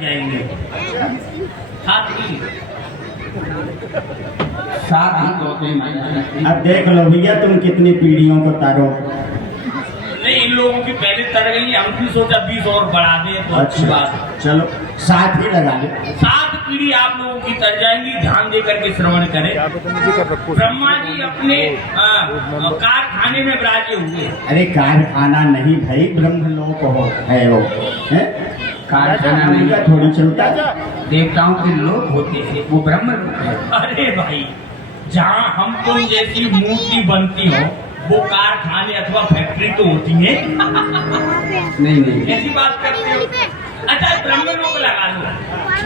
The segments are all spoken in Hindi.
जाएंगे साथ ही होते हैं। अब देख लो भैया तुम कितनी पीढ़ियों को तारो। नहीं, इन लोगों की पहले तर गई, हमने सोचा 20 और बढ़ा दे तो अच्छी बात। चलो साथ ही लगा ले। 7 पीढ़ी आप लोगों की तर जाएंगी। ध्यान दे करके श्रवण करें। ब्रह्मा जी अपने कारखाने में विराजे हुए। अरे कारखाना नहीं भाई, ब्रह्मलोक हो है वो है? कारखाना नहीं का थोड़ी चलता। देवताओं के लोग होते थे, वो ब्रह्म लोक है। अरे भाई, जहाँ हम तुम जैसी मूर्ति बनती हो वो कारखाने अथवा फैक्ट्री तो होती है। नहीं ऐसी बात करते हो। अच्छा, ब्रह्मलोक लगा लो।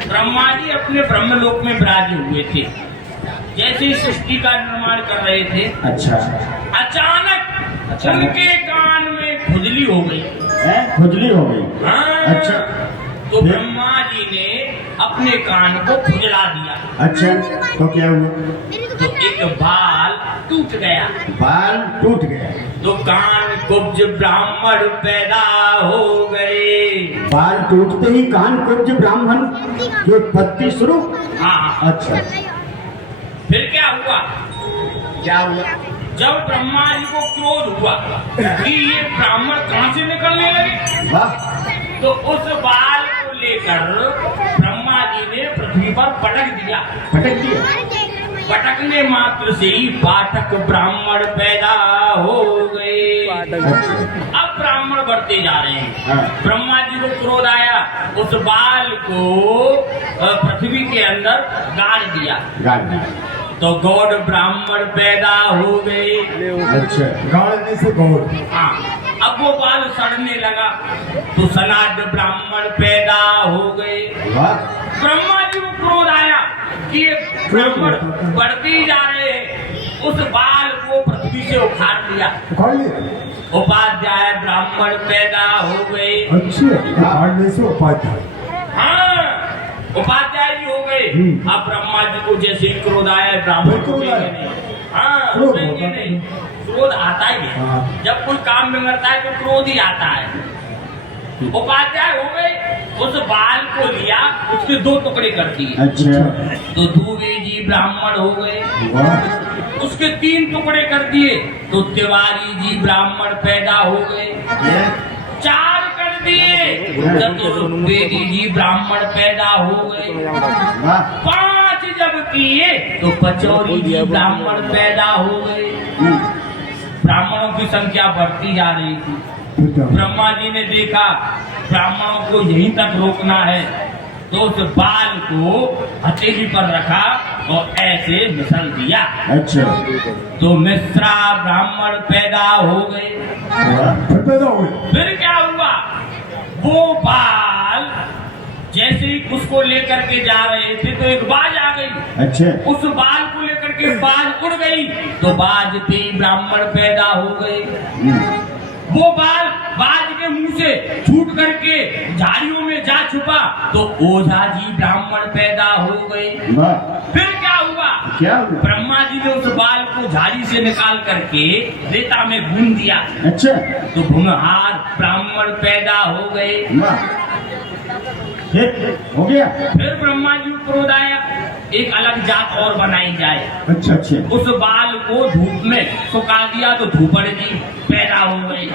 ब्रह्मा जी अपने ब्रह्मलोक में विराजे हुए थे। जैसे ही सृष्टि का निर्माण कर रहे थे, अच्छा अचानक उनके कान में खुजली हो गई। खुजली हो गई। हाँ, अच्छा, तो ब्रह्मा जी ने अपने कान को खुजला दिया। अच्छा तो क्या हुआ? तो एक बाल टूट गया। बाल टूट गया तो कान कुब्ज ब्राह्मण पैदा हो गए। बाल टूटते ही कान कुब्ज ब्राह्मण की उत्पत्ति शुरू। हाँ, अच्छा, फिर क्या हुआ? क्या हुआ? जब ब्रह्मा जी को क्रोध हुआ कि ये ब्राह्मण कहाँ से निकलने लगे, वाह, तो उस बाल को लेकर ब्रह्मा जी ने पृथ्वी पर पटक दिया। पटक दिया। पटकने मात्र से ही पाठक ब्राह्मण पैदा हो गए। अच्छा, अब ब्राह्मण बढ़ते जा रहे हैं। हाँ। ब्रह्मा जी को क्रोध आया, उस बाल को पृथ्वी के अंदर गाड़ दिया। गाड़ी। तो गौड़ ब्राह्मण पैदा हो गए। अच्छा, गाड़ने से गौड़। हाँ, अब वो बाल सड़ने लगा तो सनाद ब्राह्मण पैदा हो गए। वाह, ब्रह्मा जी को क्रोध आया कि ये ब्राह्मण बढ़ते ही जा रहे हैं। उस बाल को पृथ्वी से उखाड़ दिया। उपाध्याय ब्राह्मण पैदा हो गए। गाड़ने से उपाध्याय। हाँ, उपाध्याय जी हो गए। अब ब्रह्मा जी को जैसे ही क्रोध आया, ब्राह्मण रुकेंगे नहीं। हाँ, रुकेंगे नहीं। क्रोध आता ही है। हाँ। जब कोई काम बिगड़ता है तो क्रोध ही आता है। उपाध्याय हो गए। उस बाल को लिया, उसके 2 टुकड़े कर दिए। अच्छा, तो दूबे जी ब्राह्मण हो गए। वाह, उसके 3 टुकड़े कर दिए तो तिवारी जी ब्राह्मण पैदा हो गए। 4 कर दिए, चतुर्वेदी जी ब्राह्मण पैदा हो गए। वाह, 5 जब किए तो पचौरी जी ब्राह्मण पैदा हो गए। ब्राह्मणों की संख्या बढ़ती जा रही थी। ब्रह्मा जी ने देखा ब्राह्मणों को यहीं तक रोकना है, तो उस बाल को हथेली पर रखा और ऐसे मिसल दिया। अच्छा, तो मिश्रा ब्राह्मण पैदा हो गए। फिर क्या हुआ? वो बाल जैसे ही उसको लेकर के जा रहे थे तो एक बाज आ गई। अच्छा, उस बाल को लेकर के बाज उड़ गई तो बाज पे ब्राह्मण पैदा हो गए। वो बाज के मुंह से छूट करके झाड़ियों में जा छुपा तो ओझा जी ब्राह्मण पैदा हो गए। वाह, फिर क्या हुआ? क्या हुआ? ब्रह्मा जी ने उस बाल को झाड़ी से निकाल करके रेता में भून दिया। अच्छा, तो भूनहार ब्राह्मण पैदा हो गए। वाह, हो गया। फिर ब्रह्मा जी को क्रोध आया, एक अलग जात और बनाई जाए। अच्छा, अच्छा, उस बाल को धूप में सुखा दिया तो धूपड़ जी पैदा हो गए।